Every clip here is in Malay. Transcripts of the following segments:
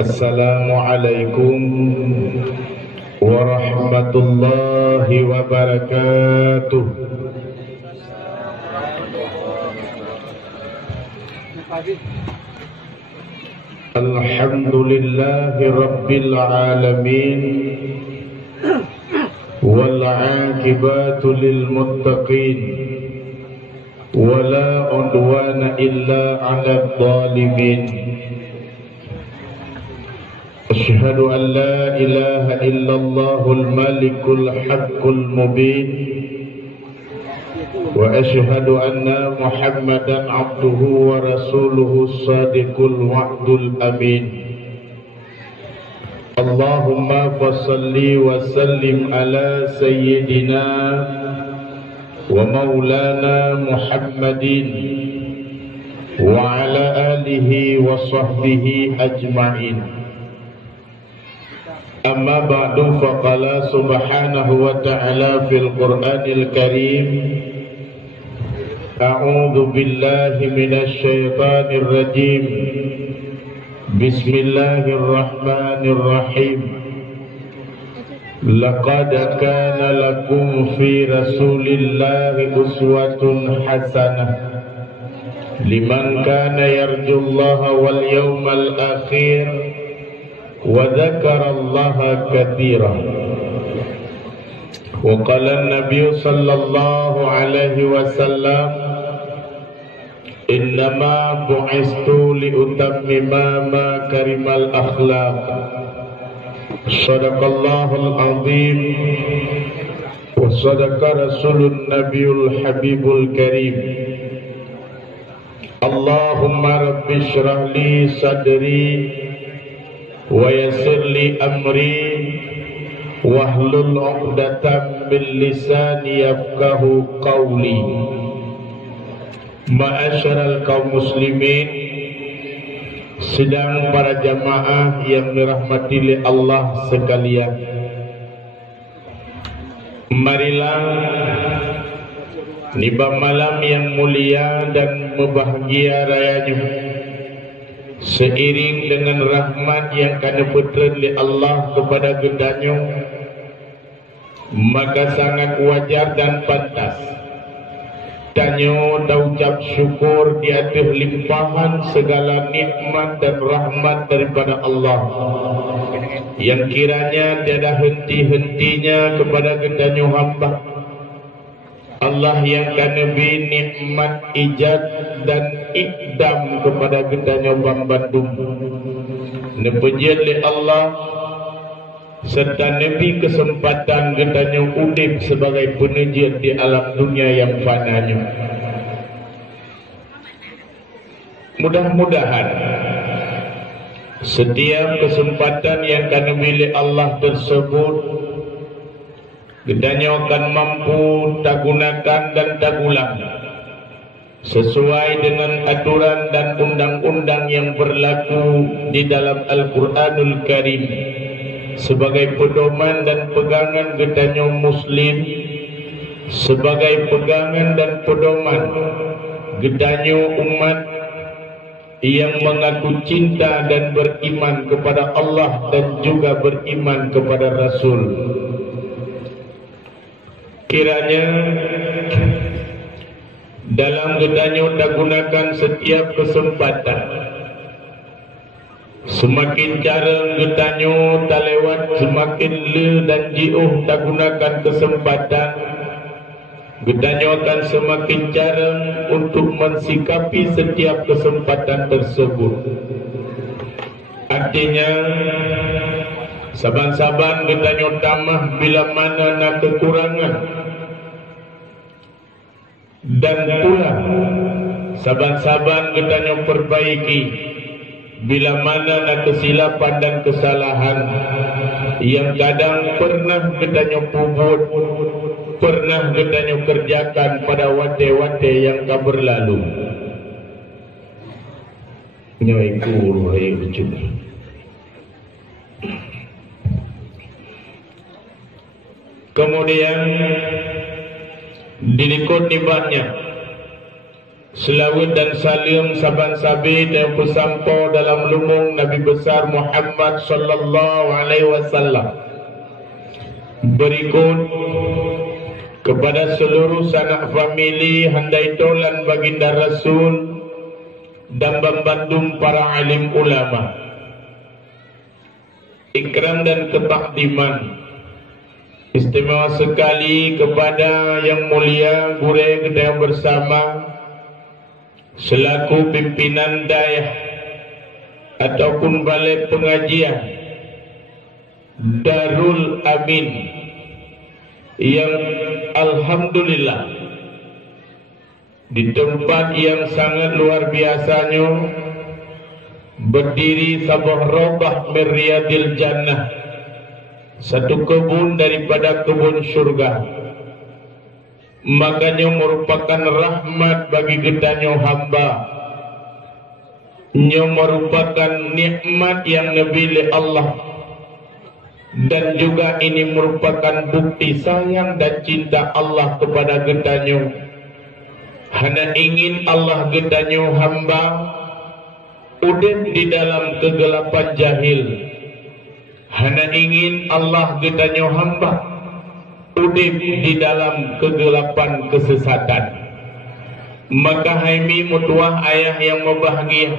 Assalamualaikum warahmatullahi wabarakatuh. Alhamdulillahi rabbil alamin, wal aqibatu lil muttaqin, wala udwana illa 'alal zalimin. Asyhadu an la ilaha illallahul malikul haqqul mubin, wa asyhadu anna Muhammadan abduhu wa rasuluhu shadiqul wa'dul amin. Allahumma fassalli wa sallim ala sayyidina wa maulana Muhammadin wa ala alihi wa sahbihi ajma'in. Amma ba'du, faqala subhanahu wa ta'ala fil Qur'anil Karim, a'udzu billahi minasy syaithanir rajim. Bismillahirrahmanirrahim. Laqad kana lakum fi Rasulillahi uswatun hasanah liman kana yarjullaha wal yawmal akhir wa dzakarallaha katsiran. Wa qala an-nabiy sallallahu alaihi wasallam, innama bu'istu liutammima makarimal akhlaq. Shadaqallahul azim wa sadaqa rasulun nabiyul habibul karim. Allahumma rabbi shrah li sadri wa yassir li amri wahlul 'uqdatam min lisani yafqahu qawli. Ma'asyiral kaum muslimin, sedang para jamaah yang dirahmati oleh Allah sekalian, marilah niba malam yang mulia dan berbahagia rayanya, seiring dengan rahmat yang kana putra oleh Allah kepada gedanya, maka sangat wajar dan pantas tanyo ucap syukur di atas limpahan segala nikmat dan rahmat daripada Allah yang kiranya tiada henti-hentinya kepada kedanyo hamba. Allah yang kana bi nikmat ijad dan ikdam kepada kedanyo Bang Bandung. Nepuji oleh Allah serta nebi kesempatan kedanyo udip sebagai penajir di alam dunia yang fananya. Mudah-mudahan setiap kesempatan yang kana milih Allah tersebut kedanyo akan mampu tak gunakan dan tak ulang sesuai dengan aturan dan undang-undang yang berlaku di dalam Al-Quranul Karim, sebagai pedoman dan pegangan kedanyo muslim, sebagai pegangan dan pedoman kedanyo umat yang mengaku cinta dan beriman kepada Allah dan juga beriman kepada Rasul. Kiranya dalam kedanyo tak gunakan setiap kesempatan, semakin jarang kedanyo tak lewat, semakin le dan jiuh tak gunakan kesempatan, kedanyo akan semakin jarang untuk mensikapi setiap kesempatan tersebut. Artinya saban-saban kedanyo tamah bila mana nak kekurangan, dan pula saban-saban kedanyo perbaiki bila mana nak kesilapan dan kesalahan yang kadang pernah kedanyo puput, pernah kedanyo kerjakan pada wate-wate yang tak berlalu. Nyaiku hai berjumpa. Kemudian dilikut nibahnya Selawat dan salam saban sabi dan pesampo dalam lumung Nabi besar Muhammad sallallahu alaihi wasallam. Berikut kepada seluruh sanak famili handai tolan baginda Rasul dan membandung para alim ulama. Ikram dan ketakdiman istimewa sekali kepada yang mulia Gure Gedang bersama selaku pimpinan dayah ataupun balai pengajian Darul Amin yang alhamdulillah di tempat yang sangat luar biasanya berdiri sebuah raubah min riyadil jannah, satu kebun daripada kebun syurga. Makanya merupakan rahmat bagi kitanya hamba, nya merupakan nikmat yang diberi Allah, dan juga ini merupakan bukti sayang dan cinta Allah kepada kitanya. Hanya ingin Allah kitanya hamba udin di dalam kegelapan jahil. Hanya ingin Allah kitanya hamba udip di dalam kegelapan kesesatan. Maka haimi mutuah ayah yang berbahagia,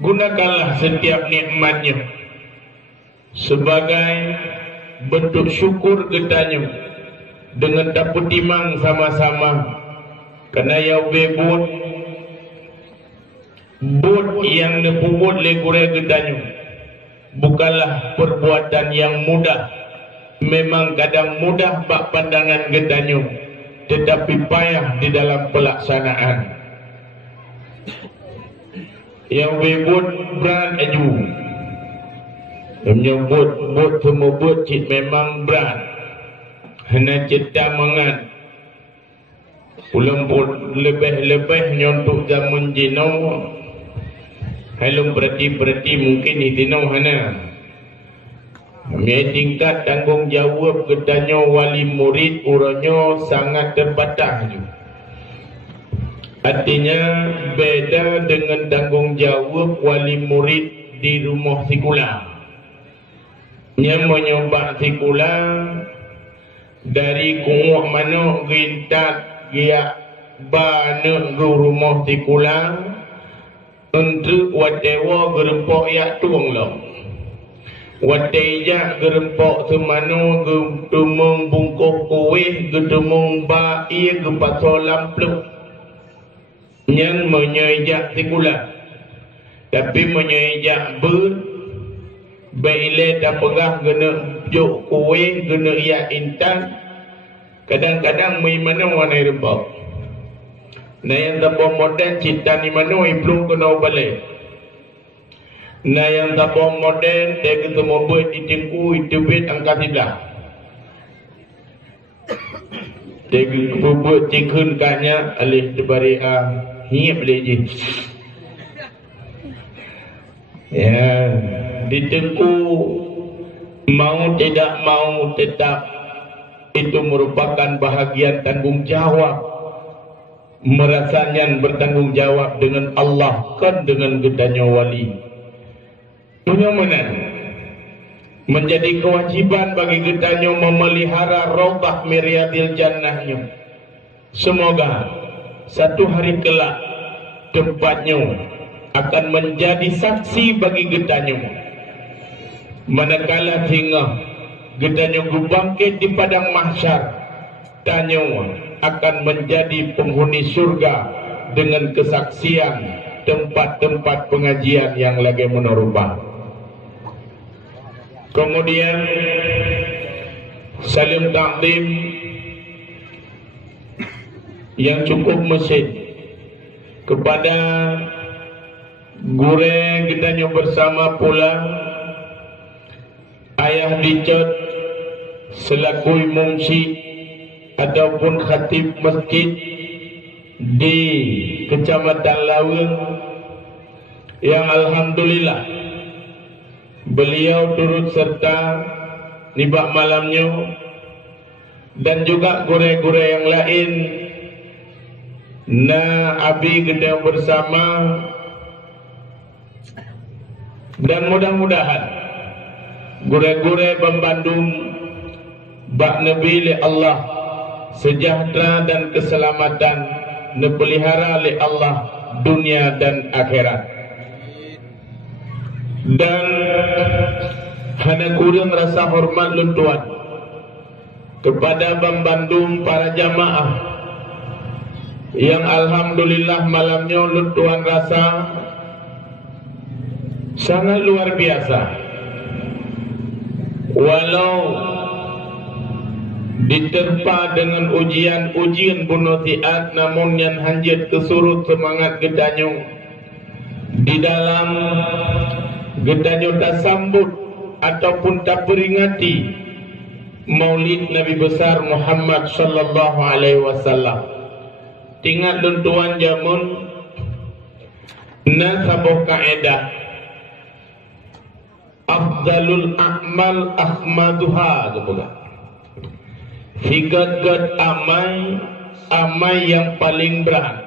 gunakanlah setiap nikmatnya sebagai bentuk syukur getanya dengan dapat timang sama-sama. Karena yang bebut bud yang nepubut legure getanya bukanlah perbuatan yang mudah. Memang kadang mudah bak pandangan getanya, tetapi payah di dalam pelaksanaan. Yang bebut berat aju, menyebut bud semua bud cik memang berat. Hanya cita mengan ulang bud lebih-lebih nyontuk zaman jino. Halum berarti mungkin itino hana. Kami tingkat tanggungjawab ketanya wali murid uranya sangat terbatas. Artinya beda dengan tanggungjawab wali murid di rumah sekolah. Yang menyobak sekolah dari kumuh mana gintat dia bana ke rumah sekolah untuk watewa gerempok yak tuang lah. Wadaya gerempok semano getumung bungkuh kuih getumung bai ke pasal lampluk yang menyejak sekolah, tapi menyejak beile dah pegah gena juk kuih gena ia intan. Kadang-kadang mai mana warna rempok na yang tak modern cinta ni mana belum kena balik. Nah yang tak modern dia ketemu buat di tengku itu bet angkat tidak. Dia buat cikun kanya alih dibari hiap lagi. Ya di tengku mau tidak mau tetap itu merupakan bahagian tanggungjawab. Merasanya bertanggungjawab dengan Allah kan dengan gedanya wali. Punya mana menjadi kewajiban bagi kitanya memelihara raubah miriadil jannahnya. Semoga satu hari kelak tempatnya akan menjadi saksi bagi kitanya. Manakala hingga kitanya bangkit di padang mahsyar, tanya akan menjadi penghuni surga dengan kesaksian tempat-tempat pengajian yang lagi menerubah. Kemudian salim takdim yang cukup mesin kepada gure kitanya bersama pula ayah dicot selaku imam syekh ataupun khatib masjid di Kecamatan Laweng yang alhamdulillah beliau turut serta nibak malamnya, dan juga gure-gure yang lain na abi kita bersama, dan mudah-mudahan gure-gure Bandung bak nabi li Allah sejahtera dan keselamatan nepelihara li Allah dunia dan akhirat. Dan hana kurang rasa hormat luntuan kepada Bandung para jamaah yang alhamdulillah malamnya luntuan rasa sangat luar biasa. Walau diterpa dengan ujian-ujian bunuh tiat, namun yang hanjat kesurut semangat gedanyong di dalam gedanyong tak sambut ataupun tak peringati Maulid Nabi besar Muhammad sallallahu alaihi wasallam. Tinggal luntuan jamun na sabuh kaedah afdalul a'mal ahmaduha gitu. Higat-gat amai yang paling berat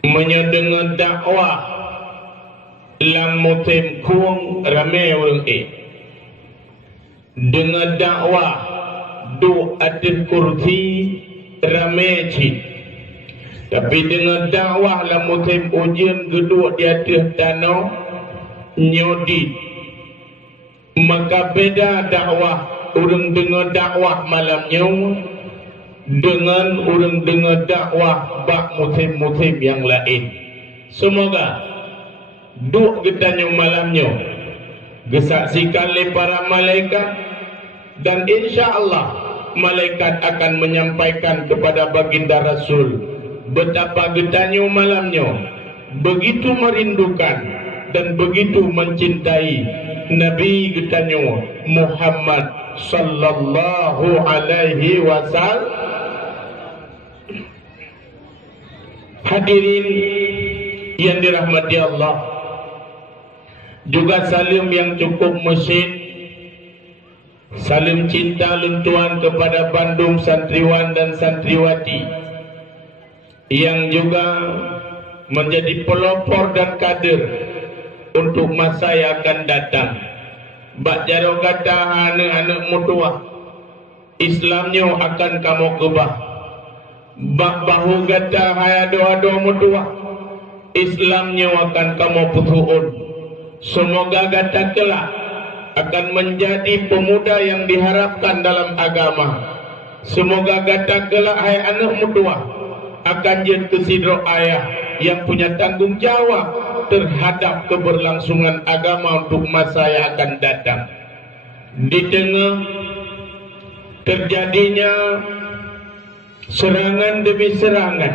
menyedengar dakwah lam mutim kuang ramai orang dengan dakwah du adil kursi ramai cik. Tapi dengan dakwah lam mutim ujian gedua di atas danau nyodi, maka beda dakwah orang dengar dakwah malamnya dengan orang dengar dakwah bak musim-musim yang lain. Semoga duk gedanya malamnya disaksikan oleh para malaikat, dan insya Allah malaikat akan menyampaikan kepada baginda Rasul betapa gedanya malamnya begitu merindukan dan begitu mencintai Nabi gedanya Muhammad sallallahu alaihi wasallam. Hadirin yang dirahmati Allah, juga salim yang cukup mesin, salim cinta luntuan kepada Bandung santriwan dan santriwati yang juga menjadi pelopor dan kader untuk masa yang akan datang. Bak jaro kata anak-anak mutua Islamnya akan kamu kebah. Bak bahu kata haya doa-doa mutua Islamnya akan kamu putuun. Semoga kata kelak akan menjadi pemuda yang diharapkan dalam agama. Semoga kata kelak hai anak mutua akan jadi kesidro ayah yang punya tanggung jawab terhadap keberlangsungan agama untuk masa yang akan datang. Di tengah terjadinya serangan demi serangan,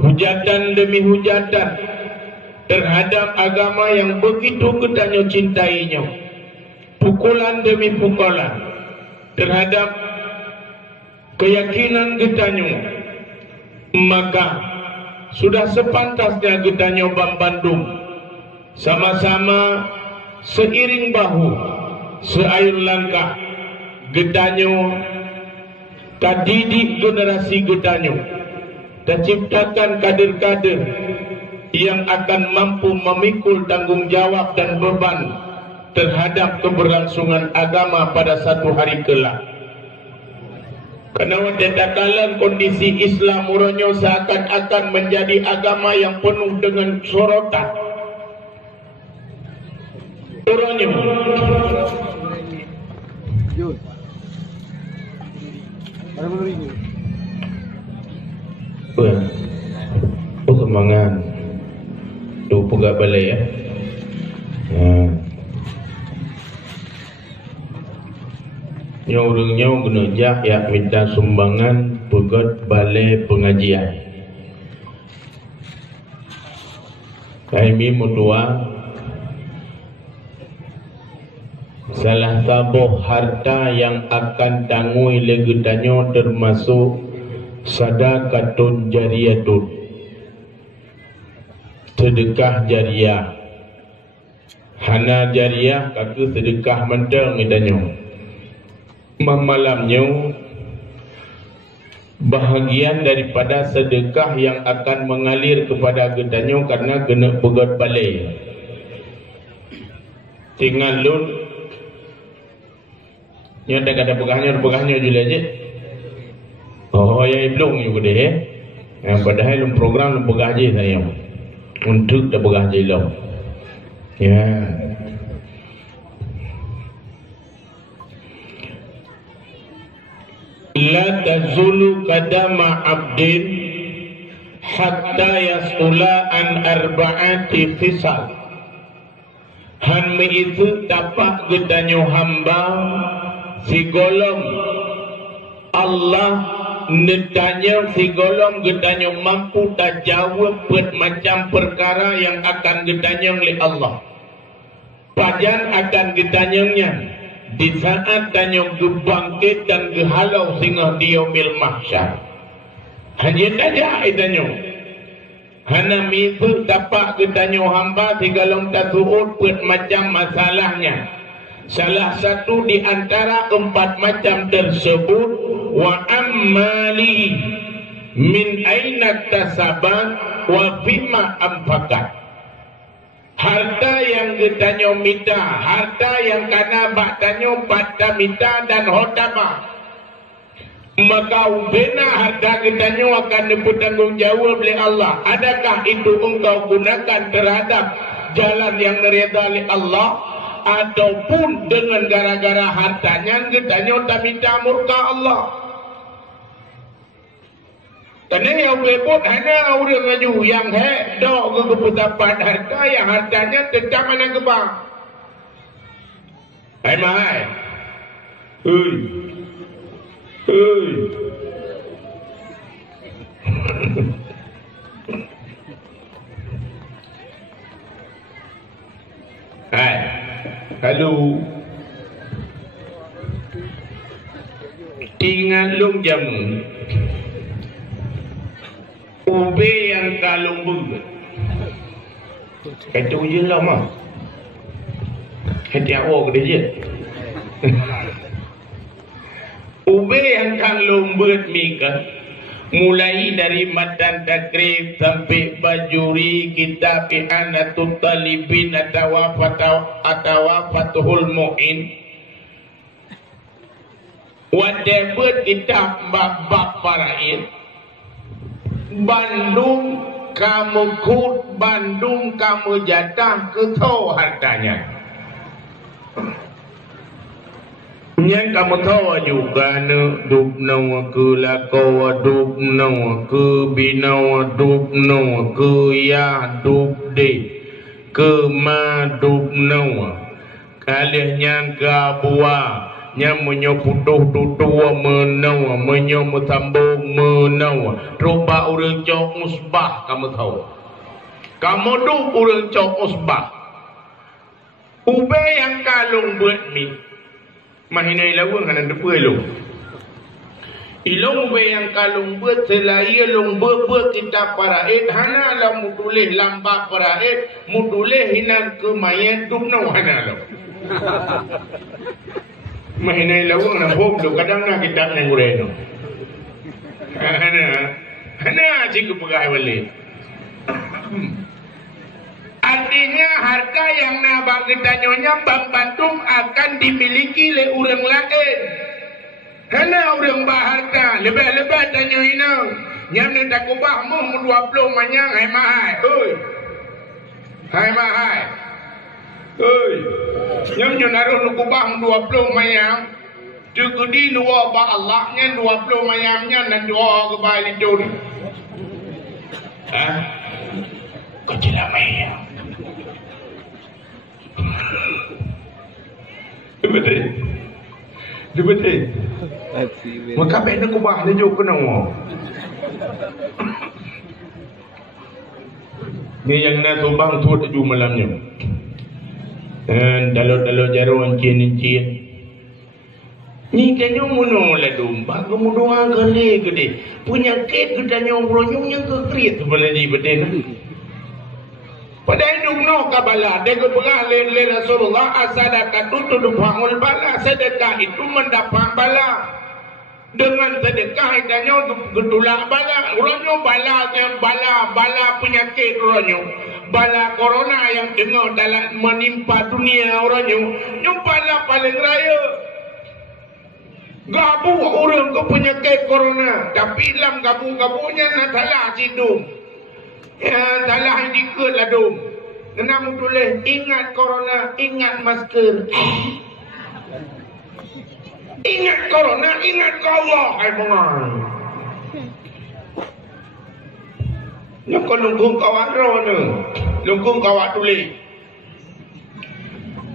hujatan demi hujatan terhadap agama yang begitu kita cintainya, pukulan demi pukulan terhadap keyakinan kita, maka sudah sepantasnya kita nyoba Bandung sama-sama seiring bahu seayun langkah gedanyo tadidik generasi gedanyo, terciptakan kader-kader yang akan mampu memikul tanggung jawab dan beban terhadap keberlangsungan agama pada satu hari kelak. Karena tetakalan kondisi Islam muronyo seakan-akan menjadi agama yang penuh dengan sorotan. Muronyo. Perkembangan tu pegak balai ya. Nyorengnya genejah ya minta sumbangan pegat balai pengajian. Kami mutua salah satu harta yang akan tangui legetanyo termasuk sadaqatun jariyatun, sedekah jariah. Hana jariah kata sedekah mentang itanyo. Malamnya bahagian daripada sedekah yang akan mengalir kepada gedanyo karena kena pegot balai. Tinggal lun nya dah kata pegahnya juga aja. Oh ya belum juga deh. Yang padahal lun program lun pegah aja saya. Untuk dah pegah aja lo. Ya. La tazulu qadama abdin hatta yasula an arba'ati fisal. Han mi itu dapat gedanyo hamba si golong Allah nedanya si golong gedanyo mampu tak jawab macam perkara yang akan gedanyo oleh Allah. Pajan akan gedanyongnya di saat tanya gebangkit dan gehalau sehingga dia mil mahsyar. Hanya saja tanya. Hana misu dapat ketanya hamba tigalong tasurut buat macam masalahnya. Salah satu di antara 4 macam tersebut wa ammali min aina tasaban wa fima amfakat. Harta yang getanyo mita, harta yang kana baktanyo pada mita dan hodama. Maka ubena harta getanyo akan bertanggung jawab oleh Allah. Adakah itu engkau gunakan terhadap jalan yang direda oleh Allah, ataupun dengan gara-gara hartanya getanyo tak minta murka Allah? Karena yang bebot hanya orang maju yang dok keputusan harta yang hartanya tetap mana kebang. Hai mahai. Hai. Halo. Tinggal lung jamu. Ube yang kalung bunga. Kata je lah mah. Kata awak dia je. Ube yang kalung bunga mika. Mulai dari matan takrib sampai bajuri kitab I'anatul Talibin atau Fatuhul Mu'in. Whatever kitab bab faraid. Bandung kamu kut, Bandung kamu jatah ke tahu hartanya. Yang kamu tahu juga dubno ke lakaw dubno ke binaw dubno ke ya dubde ke ma dubno kalihnya gabua nya menyo putuh tutua menawa menyo mesambung menawa rupa urang cok musbah kamu tahu kamu du urang cok musbah ube yang kalung buat mi mahina ilawang kanan depan lu ilong ube yang kalung buat selaya long buat kita paraid hana la mutulih lambak paraid mutulih hinan ke mayat dubna hana lo Mahinay lawang na boblo kadang na kita ng ureno. Hana sige pagay wali. Artinya harta yang nabanggita nyonya Bang Bandung akan dimiliki oleh orang lain. Hana orang baharta lebih-lebih tanya ina. Nyam ni tak ubah mu 20 manyang hai mahai. Oi. Hai mahai. Oi, yang naruh nu kubah 20 mayam, jugudi nuwa ba Allahnya 20 mayamnya dan doa ke bali jun. Hah? Kecil mayam. Betul. Maka benda kubah ni jo kena mo. Ni yang nak tubang tu tu malamnya. Dalau jaruan cien-cien. Ni kanyo muno la domba, kemudian angkale gede. Penyakit gedanyo bronyong yang kekrit sebenarnya beden. Pada hidup no kabala, dego pengah le Rasulullah asadaqah itu dupangul bala, sedekah itu mendapat bala. dengan sedekah danyo getulak bala uranyo bala penyakit uranyo bala corona yang tengah dalam menimpa dunia uranyo bala paling raya gabu orang ke penyakit corona tapi dalam gabu-gabunya nak salah sidung ya salah dikit lah dong kenapa tulis ingat corona ingat masker ingat corona, ingat ke Allah. Hai pengang. Nak kau nunggu kawan rono, nunggu kawan tulis.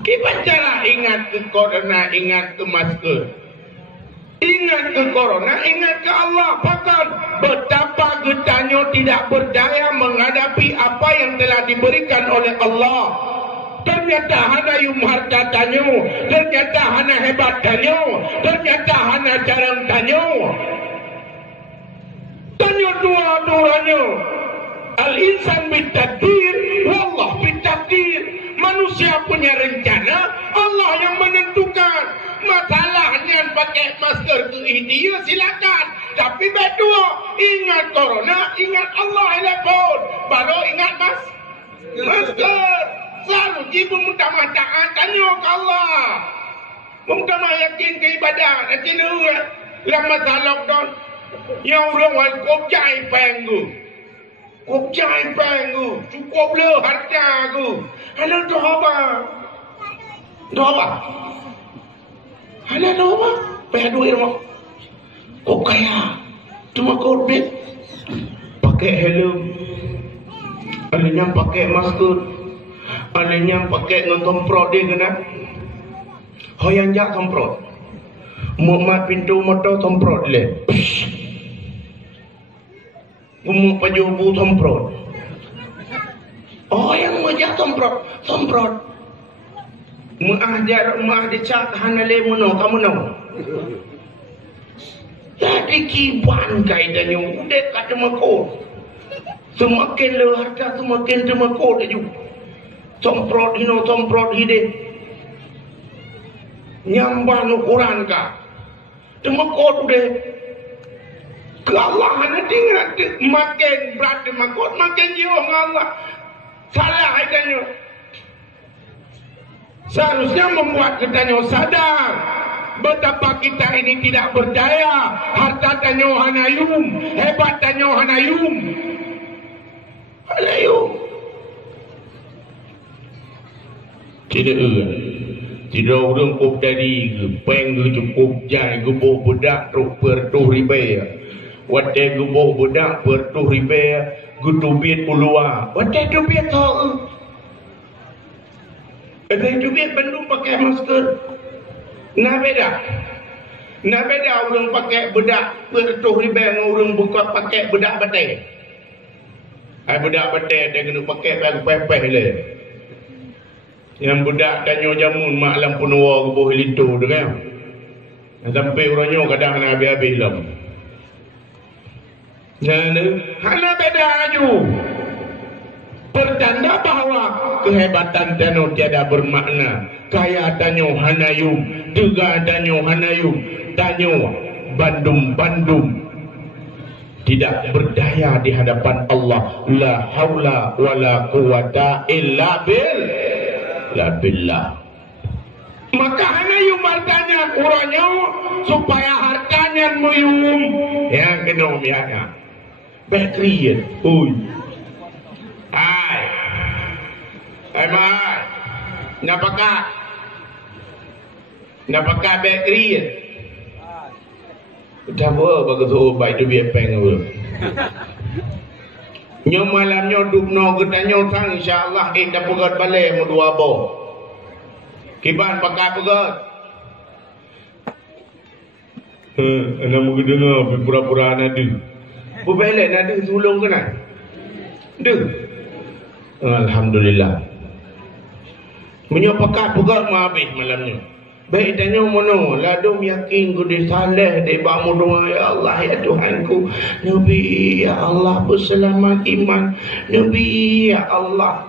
Kita cara ingat ke corona, ingat ke masker. Ingat ke corona, ingat ke Allah. Bahkan betapa getahnya tidak berdaya menghadapi apa yang telah diberikan oleh Allah. Ternyata hana yum harta tanyo, ternyata hana hebat tanyo, ternyata hana jarang tanyo. Tanyo dua-duanya. Al-insan bitakdir, wallah bitakdir. Manusia punya rencana, Allah yang menentukan. Masalahnya pakai masker ke India silakan. Tapi berdua, ingat corona, ingat Allah telepon. Baru ingat masker. Selalu jibu mudah-mudahan tanya ke Allah. Mudah-mudahan yakin ke ibadah. Nanti lu dalam masa lockdown. Yang orang wal kopjai penggu. Kopjai penggu. Cukup le harta ku. Hana tu apa? Tu apa? Hana tu apa? Payah duit rumah. Kau kaya. Cuma kau duit. Pakai helm. Adanya pakai masker. Adanya pakai ngontomprot dia kena. Hoyang jak tomprot. Muat pintu motor tomprot le. Umuk pajubu tomprot. Oh yang majak tomprot. Muah dicak hana le muno kamu no. Jadi kiban kaidanya udah kata makor. Semakin le harta semakin makor dia juga. Tomprot hino tomprot hide nyambah ukuran ka temakot udah kelawahan tinggal makin berat temakot makin jauh Allah salah adanya seharusnya membuat kita sadar betapa kita ini tidak berdaya harta tanyo hanayum hebat tanyo hanayum tidak orang kop dari peng cukup jai gubuh budak truk pertuh ribe wate gubuh budak pertuh ribe gutubit ulua wate dubit tau dubit Bandung pakai masker nah beda orang pakai budak pertuh ribe orang buka pakai budak batai budak batai dia kena pakai bag pepeh le. Yang budak tanyo jamun mak lam punua ke bawah itu tu kan. Sampai orangnya kadang nak habis-habis lam. Nah, hana beda aju. Pertanda bahawa kehebatan tanyo tiada bermakna. Kaya tanyo hanayum, juga tanyo hanayum, tanyo bandum tidak berdaya di hadapan Allah. La haula wala quwata illa billah. Maka hanayum hartanya kurangnya supaya hartanya muyum. Yang kedua mianya baterai. Hai mai. Napakah baterai. Dah apa bagus baik tu biar peng apa. Nyo malam nyo dupno gedanyo sang insyaallah dah pegat balik mu dua bo. Kiban pakai pegat. Ana mu gedengar pura-pura nadu. Bubelek nadu sulung kena. Deh. Alhamdulillah. Menyo pakai pegat ma habis malamnya. Baik tanya mono, ladum yakin ku disaleh de bamu doa ya Allah ya Tuhanku. Nabi ya Allah berselamat iman. Nabi ya Allah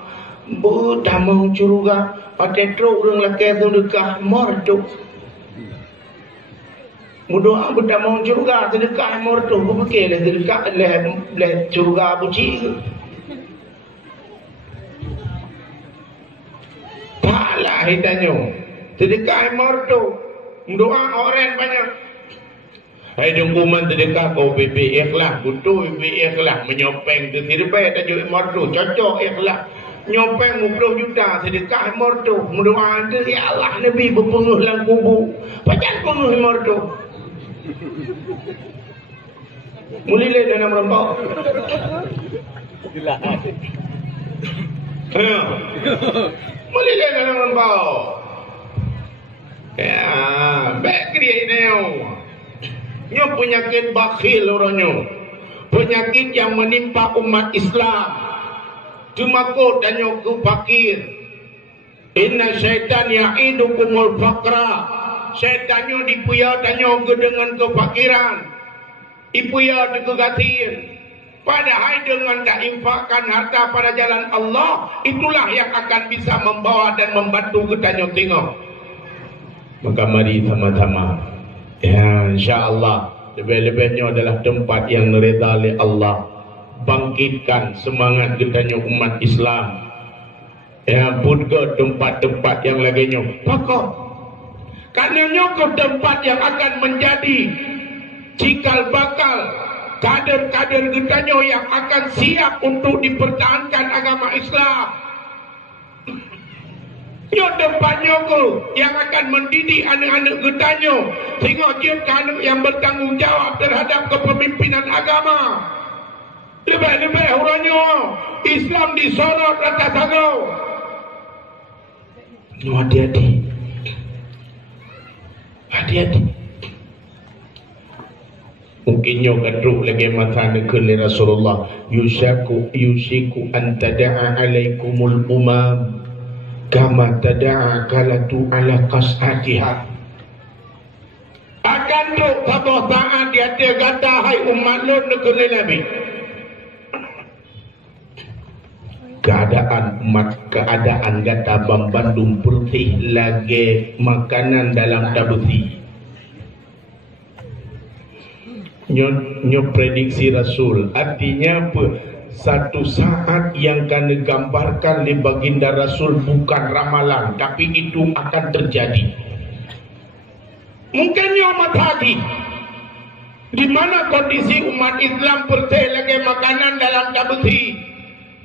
damang curuga pakai truk orang laki tu dekah marduk. Mudoa budak mau curga sedekah mortu ku fikir dah sedekah leh curga buci ke. Taklah hitanya. Sedekah mortu. Mudoa orang banyak. Hai dengkuman sedekah kau bibi ikhlas, butuh bibi ikhlas menyopeng tu sirbai tajuk mortu cocok ikhlas. Nyopeng 10 juta sedekah mortu. Mudoa tu ya Allah Nabi berpenguh dalam kubur. Pajan penguh mortu. Mulai dalam rempau. Mulai dalam rempau. Ya, baik dia ini. Nyo penyakit bakhil orangnya. Penyakit yang menimpa umat Islam. Cuma kau tanya ke fakir. Inna syaitan ya'idukumul faqra. Syaitannya dipuya tanya ke dengan kefakiran. Ipuya dikegatiin. Padahal dengan tak infakkan harta pada jalan Allah, itulah yang akan bisa membawa dan membantu kita tengok. Maka mari sama-sama. Ya, insya-Allah lebih-lebihnya adalah tempat yang redha oleh Allah. Bangkitkan semangat getanya umat Islam. Ya, pun ke tempat-tempat yang lainnya. Pokok. Karena ke tempat yang akan menjadi cikal bakal kader-kader getanya yang akan siap untuk dipertahankan agama Islam. Yo tempatnya ke yang akan mendidik anak-anak getanya sehingga dia anak yang bertanggung jawab terhadap kepemimpinan agama. Lebih-lebih orangnya Islam disorot atas agama. Hati-hati. Hati-hati. Mungkinnya kadruk lagi mata nekeli Rasulullah yusiku an tada'a alaikumul umam kama tada'a kalatu ala qas'atiha. Akan tu satu saat dia kata hai umat lu negeri Nabi. Keadaan kata Bang Bandung putih lagi makanan dalam tabuti. Nyo prediksi Rasul artinya apa? Satu saat yang akan digambarkan di baginda Rasul bukan ramalan, tapi itu akan terjadi. Mungkin nyamat hati di mana kondisi umat Islam putih lagi makanan dalam tabuti.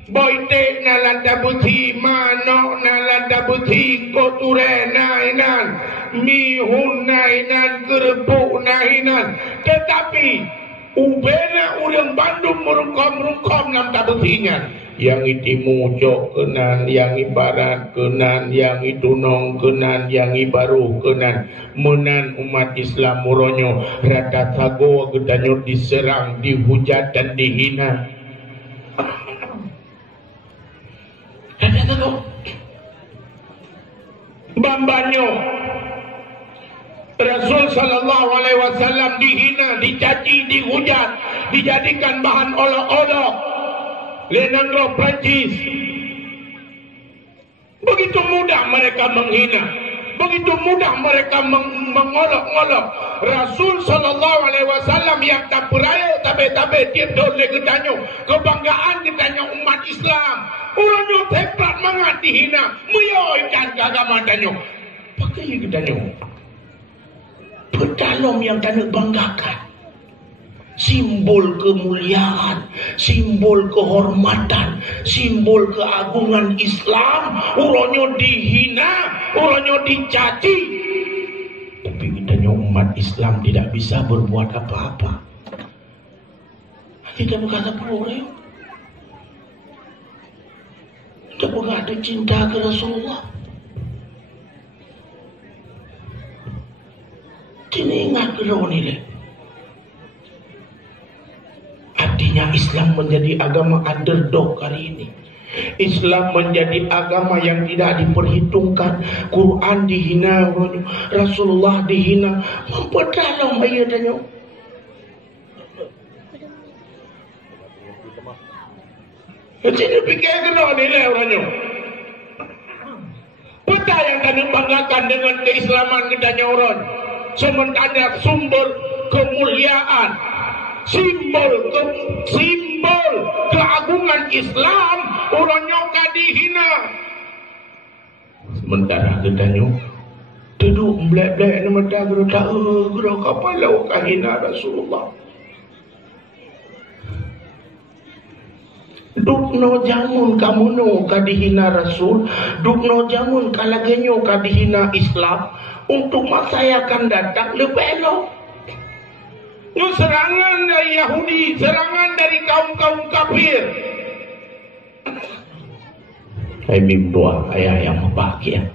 Boite nalan tabuti, mano nalan tabuti, koture nainan, mihun nainan, gerbuk nainan. Tetapi ubena urang Bandung merungkom-rungkom dalam tabutinya. Yang itu mujok kenan, yang ibarat kenan, yang itu nong kenan, yang ibaru kenan. Menan umat Islam muronyo rata tago gedanyo diserang, dihujat dan dihina. Bambanyo Rasul sallallahu alaihi wasallam dihina, dicaci, dihujat, dijadikan bahan olok-olok lenangro Prancis. Begitu mudah mereka menghina, begitu mudah mereka mengolok-olok Rasul sallallahu alaihi wasallam yang tak peraya tabe-tabe tiap dole getanyo kebanggaan getanyo umat Islam. Orangnya tempat mangat dihina, muyoikan agama danyo. Pakai getanyo. Pedalom yang tanya banggakan. Simbol kemuliaan, simbol kehormatan, simbol keagungan Islam. Orangnya dihina, orangnya dicaci. Tapi kita umat Islam tidak bisa berbuat apa-apa. Kita berkata perlu. Kita pernah ada cinta ke Rasulullah. Kini ingat ke ni. Artinya Islam menjadi agama underdog hari ini. Islam menjadi agama yang tidak diperhitungkan. Quran dihina, Rasulullah dihina. Memperdalam ayatnya. Jadi fikir kena nilai orangnya. Peta yang kena banggakan dengan keislaman kedanya orang. sementara sumber kemuliaan, simbol keagungan Islam orangnya kadihina. Sementara gedanya duduk belak-belak nama dah gerak kepala kahina Rasulullah. Dukno jamun kamu no kadihina Rasul, dukno jamun kalagenyo kadihina Islam. Untuk masa yang akan datang lebih elok. Ini serangan dari Yahudi, serangan dari kaum-kaum kafir. Saya mimpi ayah yang bahagia.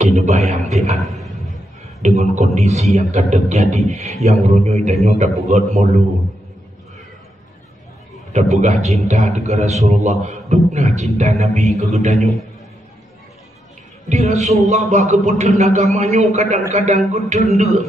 Kini bayang tian dengan kondisi yang akan terjadi, yang ronyoy dan yang tak pegat mulu. Tak pegah cinta dengan Rasulullah, dukna cinta Nabi kegedanyo. Di Rasulullah bah kebutuhan agamanya kadang-kadang gedenda.